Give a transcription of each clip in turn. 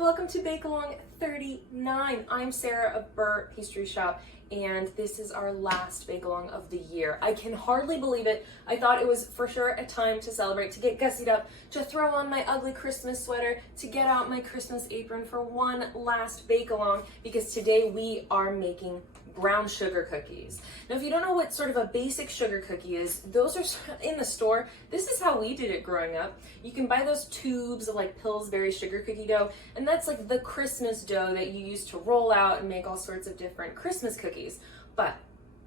welcome to Bake-Along 39. I'm Sarah of Beurre Pastry Shop, and this is our last Bake-Along of the year. I can hardly believe it. I thought it was for sure a time to celebrate, to get gussied up, to throw on my ugly Christmas sweater, to get out my Christmas apron for one last Bake-Along, because today we are making brown sugar cookies. Now, if you don't know what sort of a basic sugar cookie is, those are in the store. This is how we did it growing up. You can buy those tubes of like Pillsbury sugar cookie dough, and that's like the Christmas dough that you use to roll out and make all sorts of different Christmas cookies. But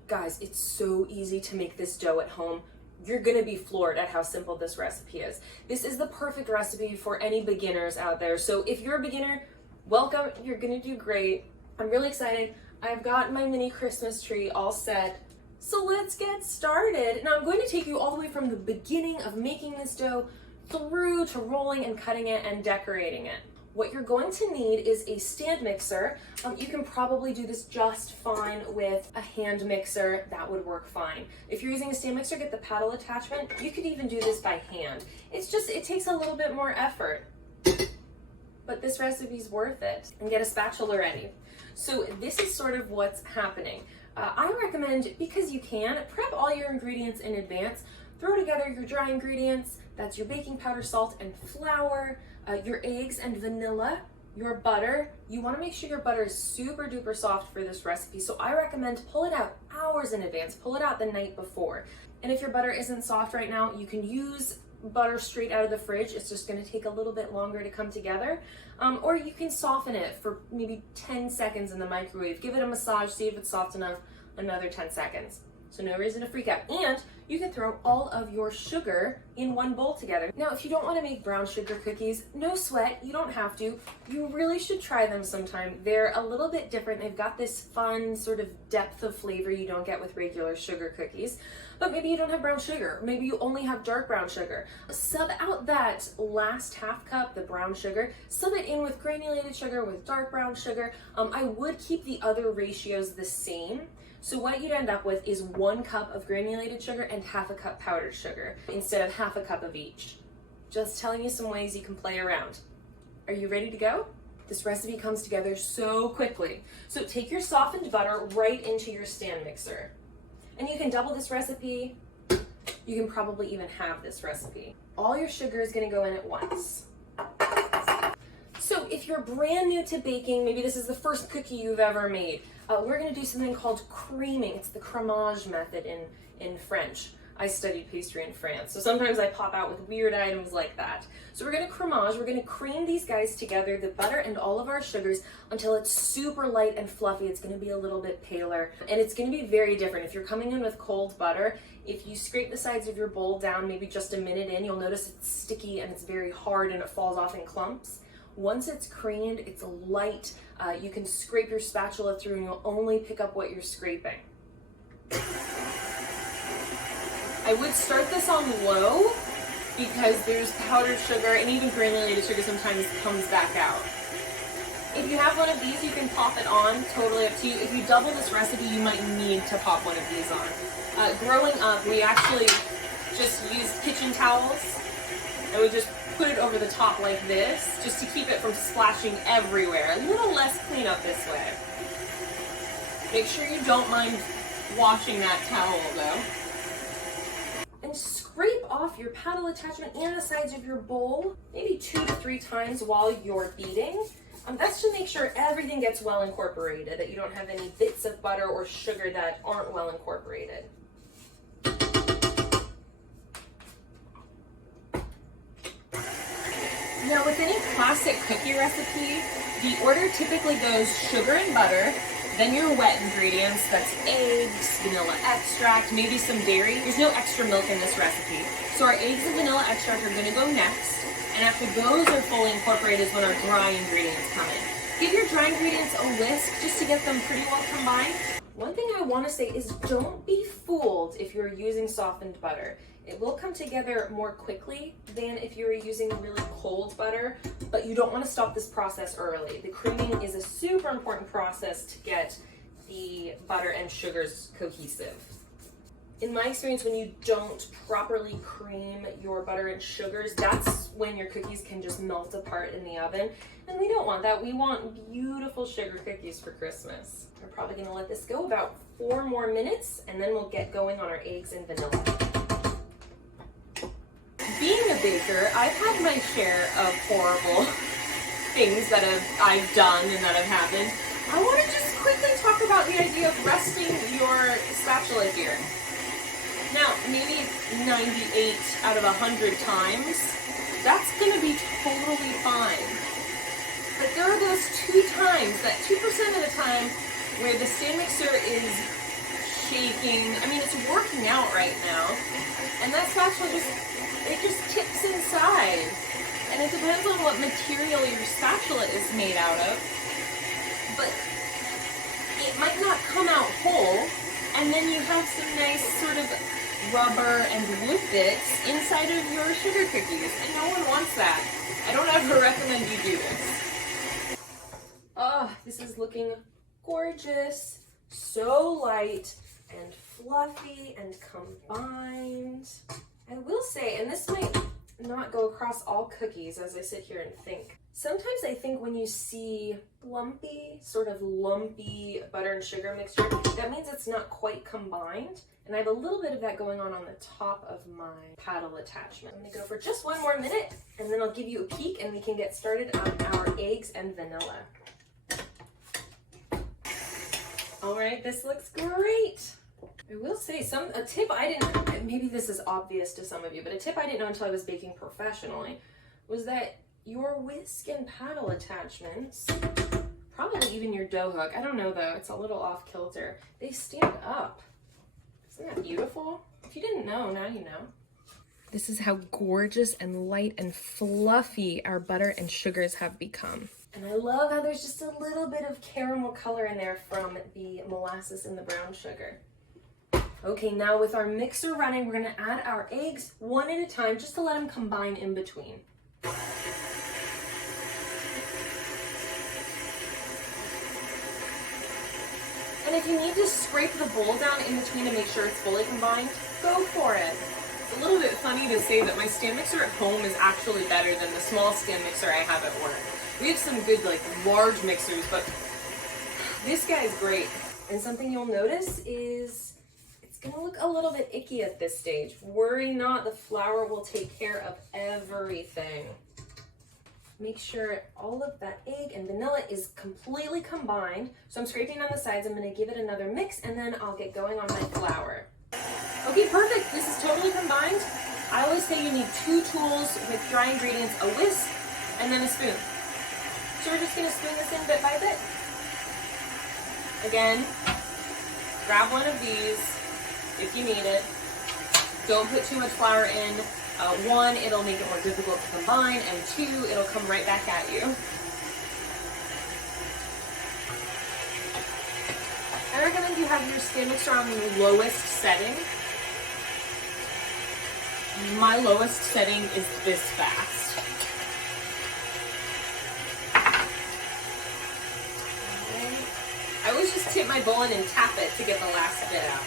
guys, it's so easy to make this dough at home. You're gonna be floored at how simple this recipe is. This is the perfect recipe for any beginners out there. So if you're a beginner, welcome, you're gonna do great. I'm really excited. I've got my mini Christmas tree all set. So let's get started. Now I'm going to take you all the way from the beginning of making this dough through to rolling and cutting it and decorating it. What you're going to need is a stand mixer. You can probably do this just fine with a hand mixer. That would work fine. If you're using a stand mixer, get the paddle attachment. You could even do this by hand. It takes a little bit more effort, but this recipe's worth it. And get a spatula ready. So this is sort of what's happening. I recommend, because you can, prep all your ingredients in advance. Throw together your dry ingredients. That's your baking powder, salt, and flour, your eggs and vanilla, your butter. You want to make sure your butter is super duper soft for this recipe. So I recommend pull it out hours in advance. Pull it out the night before. And if your butter isn't soft right now, you can use butter straight out of the fridge. It's just going to take a little bit longer to come together. Or you can soften it for maybe 10 seconds in the microwave. Give it a massage, see if it's soft enough, another 10 seconds. So no reason to freak out. And you can throw all of your sugar in one bowl together. Now, if you don't want to make brown sugar cookies, no sweat, you don't have to. You really should try them sometime. They're a little bit different. They've got this fun sort of depth of flavor you don't get with regular sugar cookies. But maybe you don't have brown sugar. Maybe you only have dark brown sugar. Sub out that last half cup, the brown sugar, sub it in with granulated sugar, with dark brown sugar. I would keep the other ratios the same. So what you'd end up with is 1 cup of granulated sugar and half a cup powdered sugar instead of half a cup of each. Just telling you some ways you can play around. Are you ready to go? This recipe comes together so quickly. So take your softened butter right into your stand mixer. And you can double this recipe. You can probably even halve this recipe. All your sugar is going to go in at once. So if you're brand new to baking, maybe this is the first cookie you've ever made, we're going to do something called creaming. It's the crémage method in French. I studied pastry in France, so sometimes I pop out with weird items like that. So we're going to crémage, we're going to cream these guys together, the butter and all of our sugars, until it's super light and fluffy. It's going to be a little bit paler, and it's going to be very different. If you're coming in with cold butter, if you scrape the sides of your bowl down maybe just a minute in, you'll notice it's sticky and it's very hard and it falls off in clumps. Once it's creamed, it's light. You can scrape your spatula through and you'll only pick up what you're scraping. I would start this on low because there's powdered sugar and even granulated sugar sometimes comes back out. If you have one of these, you can pop it on, totally up to you. If you double this recipe, you might need to pop one of these on. Growing up, we actually just used kitchen towels and we just put it over the top like this, just to keep it from splashing everywhere. A little less cleanup this way. Make sure you don't mind washing that towel though. And scrape off your paddle attachment and the sides of your bowl, maybe 2 to 3 times while you're beating. That's to make sure everything gets well incorporated, that you don't have any bits of butter or sugar that aren't well incorporated. Now, with any classic cookie recipe, the order typically goes sugar and butter, then your wet ingredients, that's eggs, vanilla extract, maybe some dairy. There's no extra milk in this recipe. So our eggs and vanilla extract are going to go next, and after those are fully incorporated is when our dry ingredients come in. Give your dry ingredients a whisk just to get them pretty well combined. One thing I want to say is don't be fooled if you're using softened butter. It will come together more quickly than if you were using really cold butter, but you don't want to stop this process early. The creaming is a super important process to get the butter and sugars cohesive. In my experience, when you don't properly cream your butter and sugars, that's when your cookies can just melt apart in the oven. And we don't want that. We want beautiful sugar cookies for Christmas. We're probably gonna let this go about 4 more minutes, and then we'll get going on our eggs and vanilla. Being a baker, I've had my share of horrible things that I've done and that have happened. I want to just quickly talk about the idea of resting your spatula here. Now, maybe 98 out of 100 times, that's going to be totally fine. But there are those 2 times, that 2% of the time, where the stand mixer is shaking. I mean, it's working out right now, and that spatula just tips inside. And it depends on what material your spatula is made out of, but it might not come out whole, and then you have some nice sort of rubber and wood bits inside of your sugar cookies, and no one wants that. I don't ever recommend you do this. Oh, this is looking gorgeous. So light and fluffy and combined. I will say, and this might not go across all cookies as I sit here and think. Sometimes I think when you see sort of lumpy butter and sugar mixture, that means it's not quite combined. And I have a little bit of that going on the top of my paddle attachment. I'm gonna go for just 1 more minute, and then I'll give you a peek and we can get started on our eggs and vanilla. All right, this looks great. I will say a tip I didn't, maybe this is obvious to some of you, but a tip I didn't know until I was baking professionally was that your whisk and paddle attachments, probably even your dough hook, I don't know though, it's a little off kilter, they stand up. Isn't that beautiful? If you didn't know, now you know. This is how gorgeous and light and fluffy our butter and sugars have become. And I love how there's just a little bit of caramel color in there from the molasses and the brown sugar. Okay, now with our mixer running, we're gonna add our eggs 1 at a time just to let them combine in between. And if you need to scrape the bowl down in between to make sure it's fully combined, go for it. It's a little bit funny to say that my stand mixer at home is actually better than the small stand mixer I have at work. We have some good, large mixers, but this guy's great. And something you'll notice is it's gonna look a little bit icky at this stage. Worry not, the flour will take care of everything. Make sure all of that egg and vanilla is completely combined. So I'm scraping on the sides, I'm gonna give it another mix, and then I'll get going on my flour. Okay, perfect, this is totally combined. I always say you need 2 tools with dry ingredients, a whisk, and then a spoon. So we're just gonna spoon this in bit by bit. Again, grab one of these if you need it. Don't put too much flour in. 1, it'll make it more difficult to combine, and 2, it'll come right back at you. I recommend you have your stand mixer on the lowest setting. My lowest setting is this fast. I always just tip my bowl in and tap it to get the last bit out.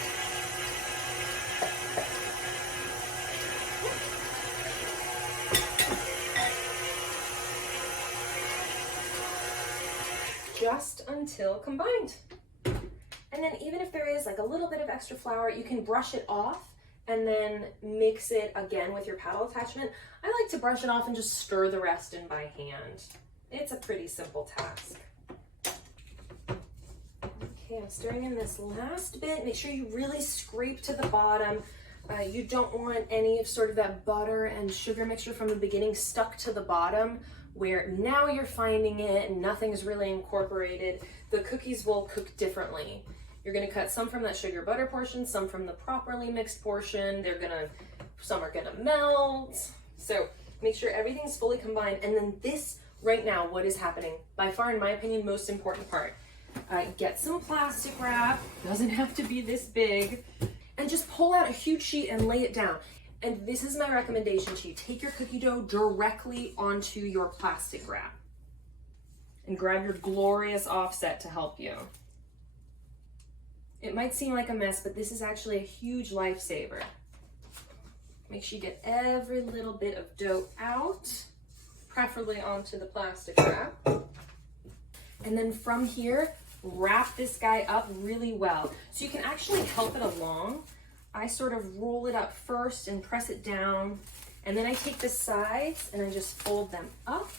Just until combined. And then even if there is a little bit of extra flour, you can brush it off and then mix it again with your paddle attachment. I like to brush it off and just stir the rest in by hand. It's a pretty simple task. Okay, I'm stirring in this last bit. Make sure you really scrape to the bottom. You don't want any of sort of that butter and sugar mixture from the beginning stuck to the bottom where now you're finding it and nothing is really incorporated. The cookies will cook differently. You're gonna cut some from that sugar butter portion, some from the properly mixed portion. Some are gonna melt. So make sure everything's fully combined. And then this, right now, what is happening? By far, in my opinion, most important part. Get some plastic wrap, doesn't have to be this big, and just pull out a huge sheet and lay it down. And this is my recommendation to you. Take your cookie dough directly onto your plastic wrap. And grab your glorious offset to help you. It might seem like a mess, but this is actually a huge lifesaver. Make sure you get every little bit of dough out, preferably onto the plastic wrap. And then from here, wrap this guy up really well. So you can actually help it along. I sort of roll it up first and press it down. And then I take the sides and I just fold them up.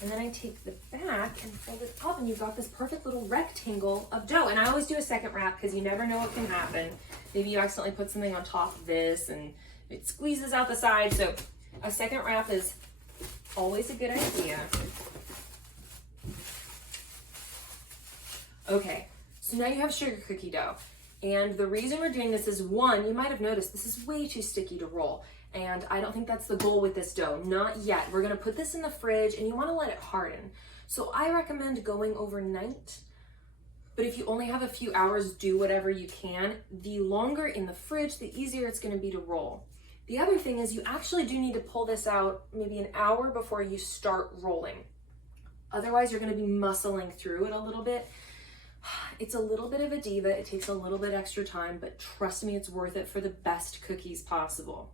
And then I take the back and fold it up, and you've got this perfect little rectangle of dough. And I always do a second wrap because you never know what can happen. Maybe you accidentally put something on top of this and it squeezes out the side. So a second wrap is always a good idea. Okay, so now you have sugar cookie dough. And the reason we're doing this is, one, you might have noticed this is way too sticky to roll. And I don't think that's the goal with this dough, not yet. We're gonna put this in the fridge and you wanna let it harden. So I recommend going overnight, but if you only have a few hours, do whatever you can. The longer in the fridge, the easier it's gonna be to roll. The other thing is you actually do need to pull this out maybe an hour before you start rolling. Otherwise, you're gonna be muscling through it a little bit. It's a little bit of a diva, it takes a little bit extra time, but trust me, it's worth it for the best cookies possible.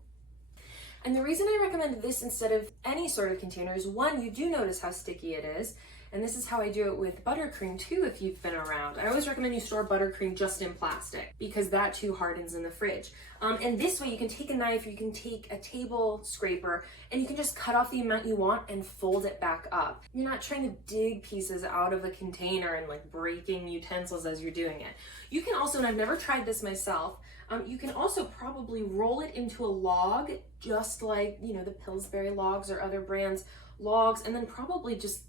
And the reason I recommend this instead of any sort of container is, one, you do notice how sticky it is. And this is how I do it with buttercream too, if you've been around. I always recommend you store buttercream just in plastic because that too hardens in the fridge. And this way you can take a knife, or you can take a table scraper, and you can just cut off the amount you want and fold it back up. You're not trying to dig pieces out of a container and like breaking utensils as you're doing it. You can also, and I've never tried this myself, you can also probably roll it into a log, just like, you know, the Pillsbury logs or other brands logs, and then probably just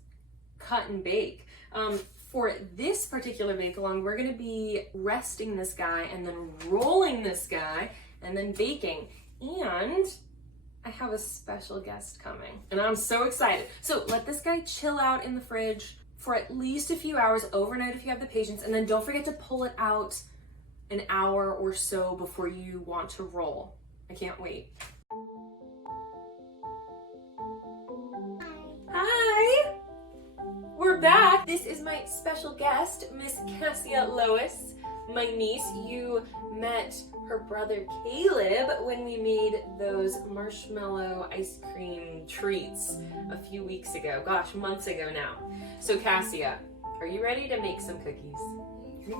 cut and bake. For this particular bake-along, we're gonna be resting this guy and then rolling this guy and then baking. And I have a special guest coming and I'm so excited. So let this guy chill out in the fridge for at least a few hours, overnight if you have the patience, and then don't forget to pull it out an hour or so before you want to roll. I can't wait. Hi! We're back. This is my special guest, Miss Cassia Lois, my niece. You met her brother Caleb when we made those marshmallow ice cream treats a few weeks ago. Gosh, months ago now. So Cassia, are you ready to make some cookies?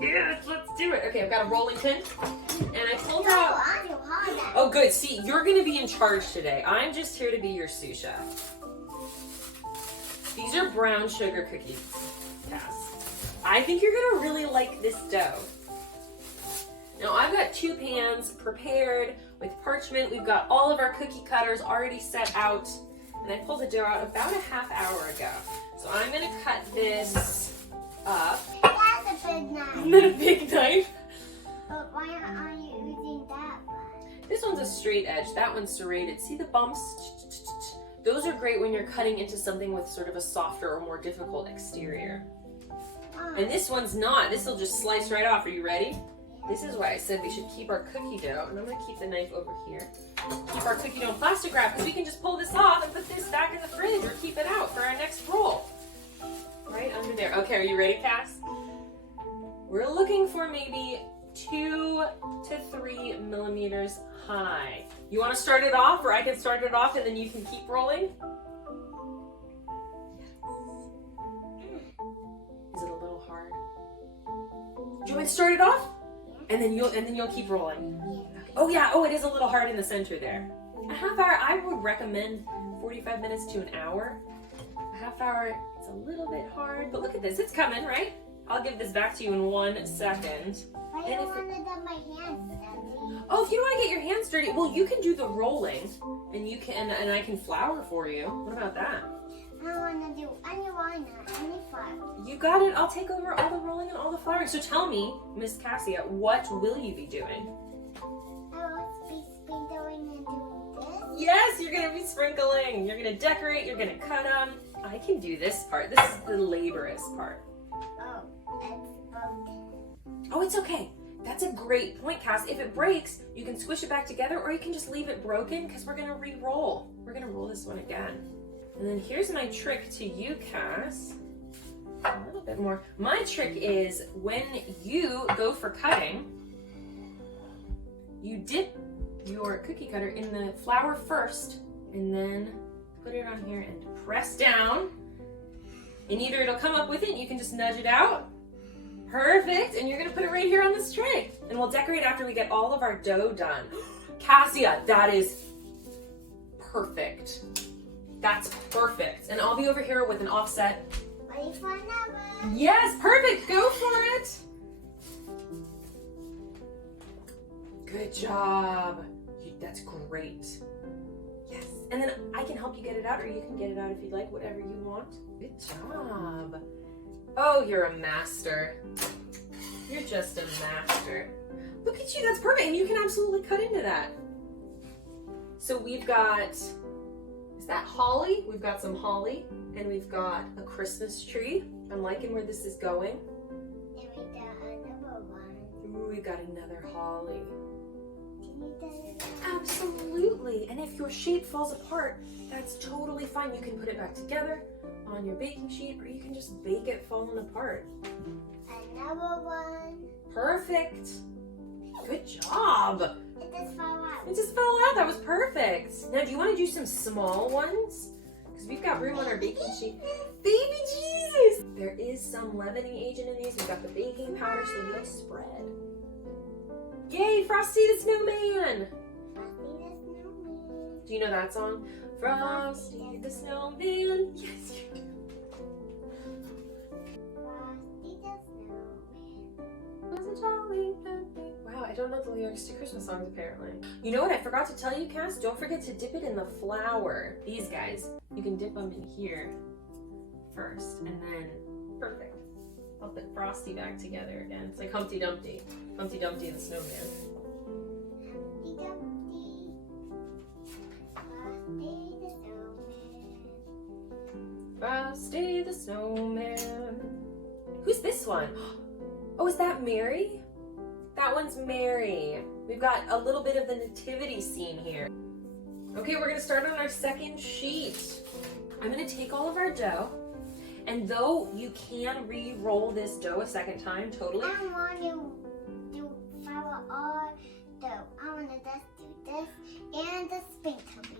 Yes, let's do it. Okay, I've got a rolling pin and I pulled out. Oh good, see, you're gonna be in charge today. I'm just here to be your sous chef. These are brown sugar cookies, Cass. I think you're gonna really like this dough. Now I've got 2 pans prepared with parchment. We've got all of our cookie cutters already set out, and I pulled the dough out about a half hour ago. So I'm gonna cut this up. That's a big knife. Isn't that a big knife? But why aren't you using that one? This one's a straight edge, that one's serrated. See the bumps? Those are great when you're cutting into something with sort of a softer or more difficult exterior. And this one's not. This will just slice right off. Are you ready? This is why I said we should keep our cookie dough, and I'm gonna keep the knife over here. Keep our cookie dough in plastic wrap, because we can just pull this off and put this back in the fridge or keep it out for our next roll. Right under there. Okay, are you ready, Cass? We're looking for maybe 2 to 3 millimeters high. You want to start it off, or I can start it off and then you can keep rolling? Is it a little hard? Do you want me to start it off? And then you'll keep rolling. Oh yeah, oh it is a little hard in the center there. A half hour, I would recommend 45 minutes to an hour. A half hour, it's a little bit hard, but look at this, it's coming, right? I'll give this back to you in 1 second. I don't want to get my hands dirty. Oh, if you don't want to get your hands dirty, well, you can do the rolling, and you can, and I can flour for you. What about that? I don't want to do any rolling or any flour. You got it. I'll take over all the rolling and all the flouring. So tell me, Miss Cassia, what will you be doing? I will be sprinkling and doing this. Yes, you're going to be sprinkling. You're going to decorate. You're going to cut them. I can do this part. This is the laborious part. Oh, it's broken. Oh, it's okay. That's a great point, Cass. If it breaks, you can squish it back together, or you can just leave it broken because we're going to re-roll. We're going to roll this one again. And then here's my trick to you, Cass. A little bit more. My trick is when you go for cutting, you dip your cookie cutter in the flour first and then put it on here and press down. And either it'll come up with it and you can just nudge it out. Perfect. And you're gonna put it right here on this tray. And we'll decorate after we get all of our dough done. Cassia, that is perfect. That's perfect. And I'll be over here with an offset. Ready for another? Yes, perfect. Go for it. Good job. That's great. Yes. And then I can help you get it out, or you can get it out if you'd like, whatever you want. Good job. Oh, you're a master. You're just a master. Look at you, that's perfect. And you can absolutely cut into that. So we've got, is that holly? We've got some holly, and we've got a Christmas tree. I'm liking where this is going. And we got another one. Ooh, we got another holly. Can you do it? Absolutely. And if your shape falls apart, that's totally fine. You can put it back together on your baking sheet, or you can just bake it falling apart. Another one. Perfect. Good job. It just fell out. It just fell out. That was perfect. Now, do you want to do some small ones? Because we've got room on our baking sheet. Baby Jesus! There is some leavening agent in these. We've got the baking powder, so we'll spread. Yay, Frosty the Snowman! Frosty the Snowman. Do you know that song? Frosty the Snowman. Yes, you do. Frosty the Snowman. Was a jolly happy. Wow, I don't know the lyrics to Christmas songs apparently. You know what I forgot to tell you, Cass? Don't forget to dip it in the flour. These guys, you can dip them in here first, and then perfect. I'll put Frosty back together again. It's like Humpty Dumpty. Humpty Dumpty and the Snowman. Humpty Dumpty. Frosty Frosty the Snowman. the Snowman. Who's this one? Oh, is that Mary? That one's Mary. We've got a little bit of the nativity scene here. Okay, we're gonna start on our second sheet. I'm gonna take all of our dough, and though you can re-roll this dough a second time, totally. I want to do flour all dough. I want to just do this and the sprinkling.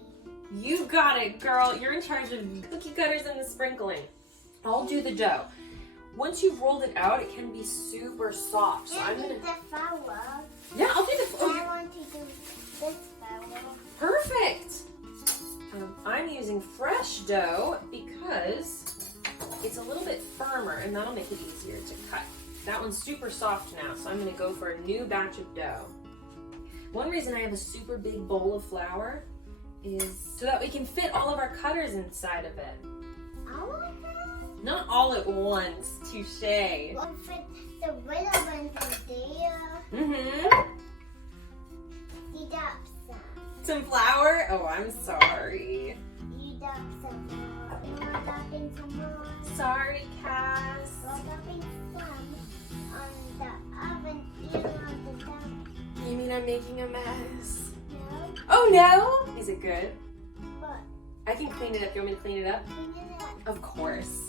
You got it, girl. You're in charge of cookie cutters and the sprinkling. I'll do the dough. Once you've rolled it out, it can be super soft. So I'm And gonna. do the flour. Yeah, I'll do the. I Oh, want to do this flour. perfect. I'm using fresh dough because it's a little bit firmer, and that'll make it easier to cut. That one's super soft now, so I'm gonna go for a new batch of dough. One reason I have a super big bowl of flour is so that we can fit all of our cutters inside of it. All of them? Not all at once, touche. We'll fit the little ones in there. Mm-hmm. You got some. Some flour? Oh, I'm sorry. You got some more. You want dropping some more? Sorry, Cass. We're dropping some on the oven and on the top. You mean I'm making a mess? No? Oh no! Is it good? But I can clean it up. You want me to clean it up? clean it up. Of course.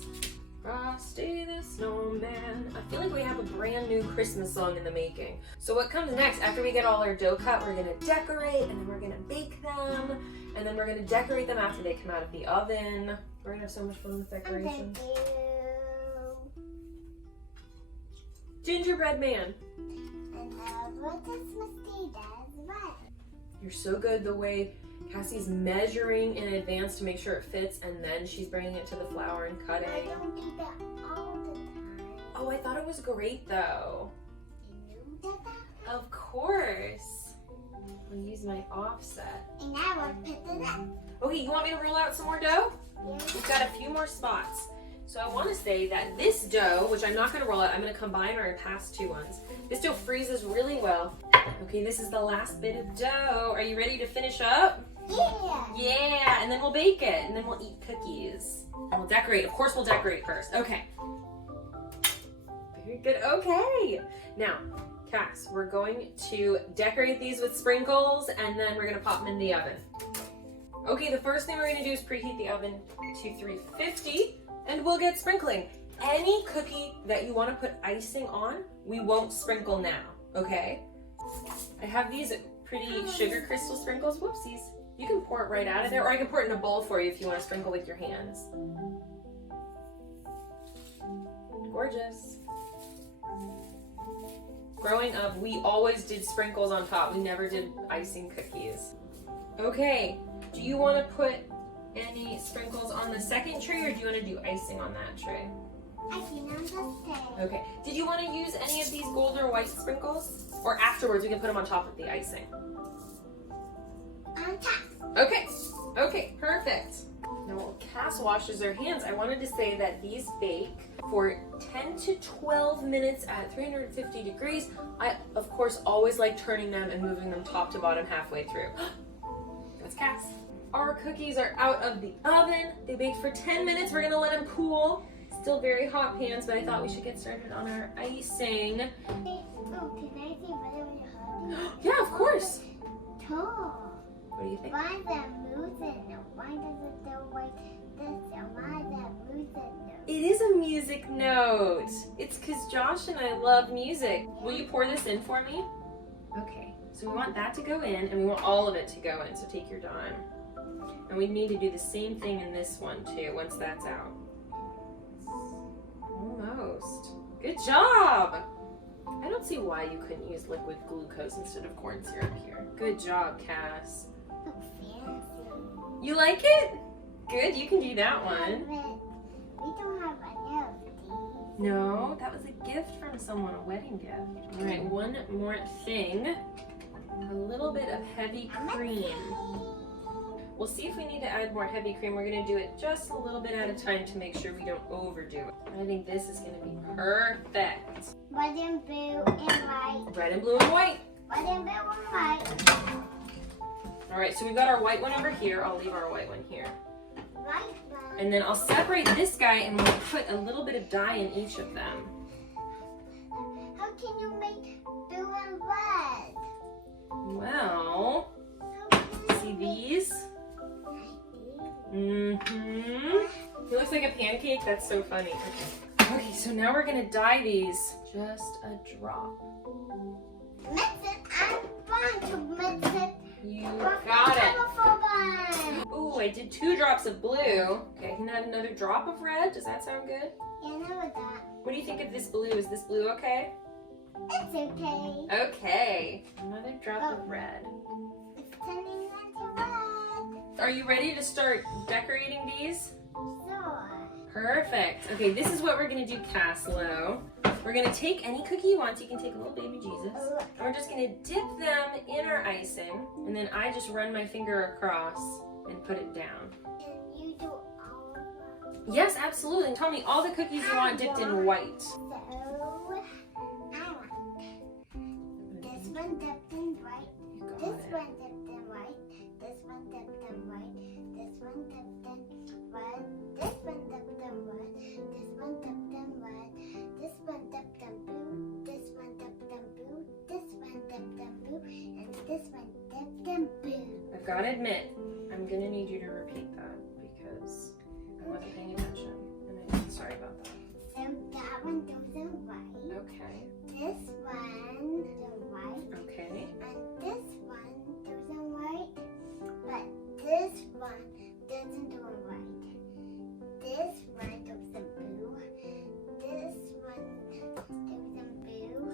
Frosty the Snowman. I feel like we have a brand new Christmas song in the making. So what comes next, after we get all our dough cut, we're gonna decorate, and then we're gonna bake them, and then we're gonna decorate them after they come out of the oven. We're gonna have so much fun with decorations. Thank you. Gingerbread man. And what Christmas tree does what? You're so good the way Cassie's measuring in advance to make sure it fits, and then she's bringing it to the flour and I cutting. don't do that all the time. Oh, I thought it was great though. You know that? Of course. I'll use my offset. And now I'll put it up. Okay, you want me to roll out some more dough? Yeah. We've got a few more spots. So I want to say that this dough, which I'm not going to roll out, I'm going to combine our past two ones. This dough freezes really well. Okay, this is the last bit of dough. Are you ready to finish up? Yeah. Yeah, and then we'll bake it, and then we'll eat cookies. And we'll decorate. Of course, we'll decorate first. Okay. Very good. Okay. Now, Cass, we're going to decorate these with sprinkles, and then we're going to pop them in the oven. Okay, the first thing we're going to do is preheat the oven to 350, and we'll get sprinkling. Any cookie that you want to put icing on, we won't sprinkle now, okay? I have these pretty sugar crystal sprinkles. Whoopsies. You can pour it right out of there, or I can pour it in a bowl for you if you want to sprinkle with your hands. Gorgeous. Growing up, we always did sprinkles on top. We never did icing cookies. Okay, do you want to put any sprinkles on the second tray, or do you want to do icing on that tray? Icing on the tray. Okay, did you want to use any of these gold or white sprinkles? Or afterwards, we can put them on top of the icing. On top. Okay, perfect. Now, while Cass washes her hands, I wanted to say that these bake for 10 to 12 minutes at 350 degrees. I, of course, always like turning them and moving them top to bottom halfway through. That's Cass. Our cookies are out of the oven. They baked for 10 minutes. We're gonna let them cool. Still very hot pans, but I thought we should get started on our icing. Oh, can I see whether we're hot? Yeah, of course. Tall. What do you think? Why is that moving? Why does it do like this? And why is that moving? It is a music note. It's because Josh and I love music. Will you pour this in for me? Okay, so we want that to go in, and we want all of it to go in, so take your time. And we need to do the same thing in this one too, once that's out. Almost. Good job! I don't see why you couldn't use liquid glucose instead of corn syrup here. Good job, Cass. So fancy. You like it? Good, you can do that one. We don't have any of these. No, that was a gift from someone, a wedding gift. All right, one more thing. A little bit of heavy cream. We'll see if we need to add more heavy cream. We're gonna do it just a little bit at a time to make sure we don't overdo it. I think this is gonna be perfect. Red and blue and white. Red and blue and white. Red and blue and white. All right, so we've got our white one over here. I'll leave our white one here. White one. And then I'll separate this guy and we'll put a little bit of dye in each of them. How can you make blue and red? Well, How can you see make these? Mm-hmm. It looks like a pancake. That's so funny. Okay, so now we're gonna dye these. Just a drop. Mix it. I want to mix it. You got it. Colorful one. Ooh, I did 2 drops of blue. Okay, I can add another drop of red. Does that sound good? Yeah, I know that. What do you think of this blue? Is this blue okay? It's okay. Okay. Another drop of red. It's turning into red. Are you ready to start decorating these? Sure. Perfect. Okay, this is what we're gonna do, Caslo. We're gonna take any cookie you want. You can take a little baby Jesus. And we're just gonna dip them in our icing, and then I just run my finger across and put it down. Can you do all of them? Yes, absolutely. Tell me all the cookies you want dipped in white. So, I want this one dipped in white. You got This it. one dipped in white. This one dipped in white. This one dipped in red. This one dipped in red. This one dipped in red. This one dipped in blue. This one dipped in blue. This one dipped in blue. And this one dipped in blue. I've got to admit, I'm gonna need you to repeat that because I wasn't paying attention. And I'm sorry about that. So that one goes in white. Okay. This one goes in white. Okay. And this one goes in white. But this one doesn't go in white. This one goes in blue. This one goes in blue.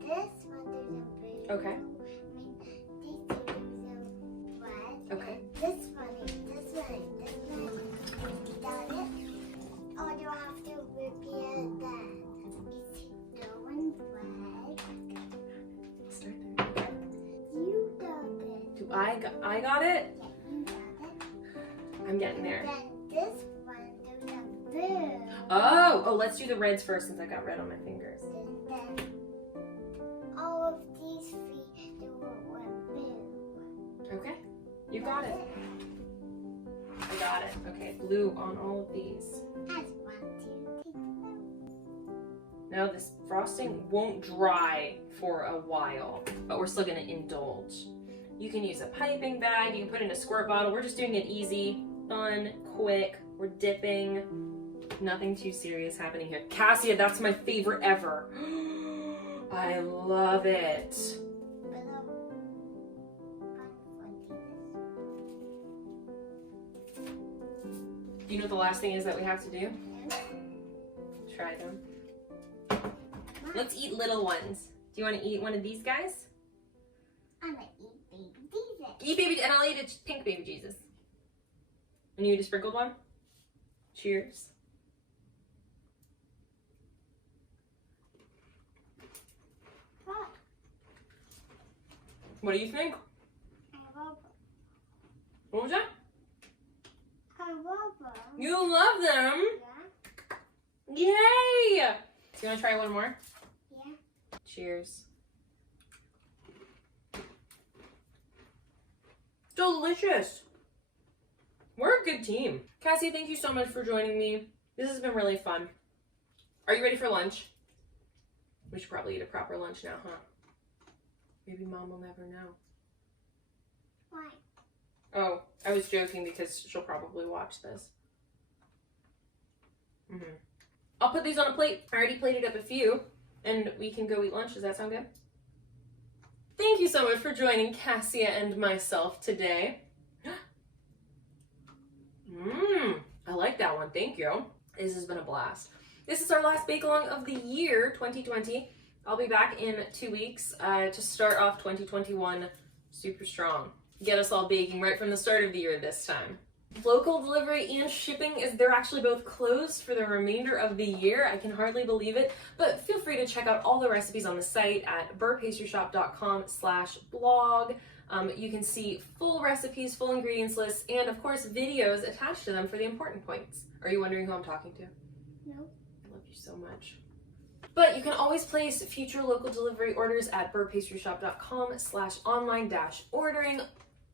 This one goes in blue. Okay. I mean, these two goes in red. Okay. This one, this one, this one. Got it? Or do I have to repeat that? It's going red. Start there. You got it. Do I got it? Yeah, you got it. I'm getting there. Then this one goes in blue. Oh, let's do the reds first since I got red on my fingers. And then all of these feet do in blue. Okay. You got it. I got it. Okay, blue on all of these. As 1, 2, 3. Now this frosting won't dry for a while, but we're still gonna indulge. You can use a piping bag, you can put it in a squirt bottle. We're just doing it easy, fun, quick. We're dipping. Nothing too serious happening here. Cassia, that's my favorite ever. I love it. Do you know what the last thing is that we have to do? Try them. Let's eat little ones. Do you want to eat one of these guys? I'm gonna eat baby Jesus. Eat baby, and I'll eat a pink baby Jesus. And you eat a sprinkled one? Cheers. What? What do you think? I love them. What was that? I love them. You love them? Yeah? Yay! Do you want to try one more? Yeah. Cheers. Delicious. We're a good team. Cassie, thank you so much for joining me. This has been really fun. Are you ready for lunch? We should probably eat a proper lunch now, huh? Maybe Mom will never know. Why? Oh, I was joking because she'll probably watch this. I'll put these on a plate. I already plated up a few, and we can go eat lunch. Does that sound good? Thank you so much for joining Cassia and myself today. I like that one. Thank you. This has been a blast. This is our last bake-along of the year, 2020. I'll be back in 2 weeks to start off 2021 super strong. Get us all baking right from the start of the year this time. Local delivery and shipping they're actually both closed for the remainder of the year. I can hardly believe it, but feel free to check out all the recipes on the site at beurrepastrishop.com/blog. You can see full recipes, full ingredients lists, and of course videos attached to them for the important points. Are you wondering who I'm talking to? No. I love you so much. But you can always place future local delivery orders at beurrepastrishop.com/online-ordering.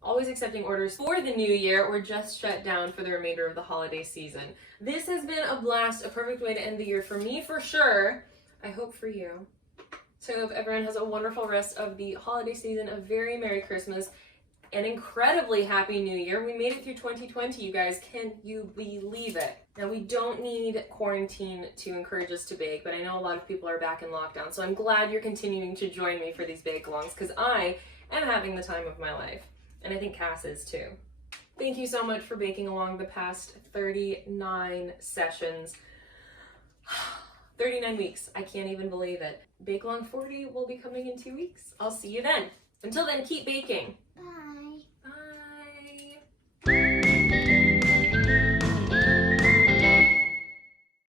Always accepting orders for the new year or just shut down for the remainder of the holiday season. This has been a blast, a perfect way to end the year for me for sure. I hope for you. So I hope everyone has a wonderful rest of the holiday season, a very Merry Christmas, an incredibly Happy New Year. We made it through 2020, you guys. Can you believe it? Now, we don't need quarantine to encourage us to bake, but I know a lot of people are back in lockdown, so I'm glad you're continuing to join me for these bake-alongs because I am having the time of my life. And I think Cass is too. Thank you so much for baking along the past 39 sessions. 39 weeks. I can't even believe it. Bake Along 40 will be coming in 2 weeks. I'll see you then. Until then, keep baking. Bye.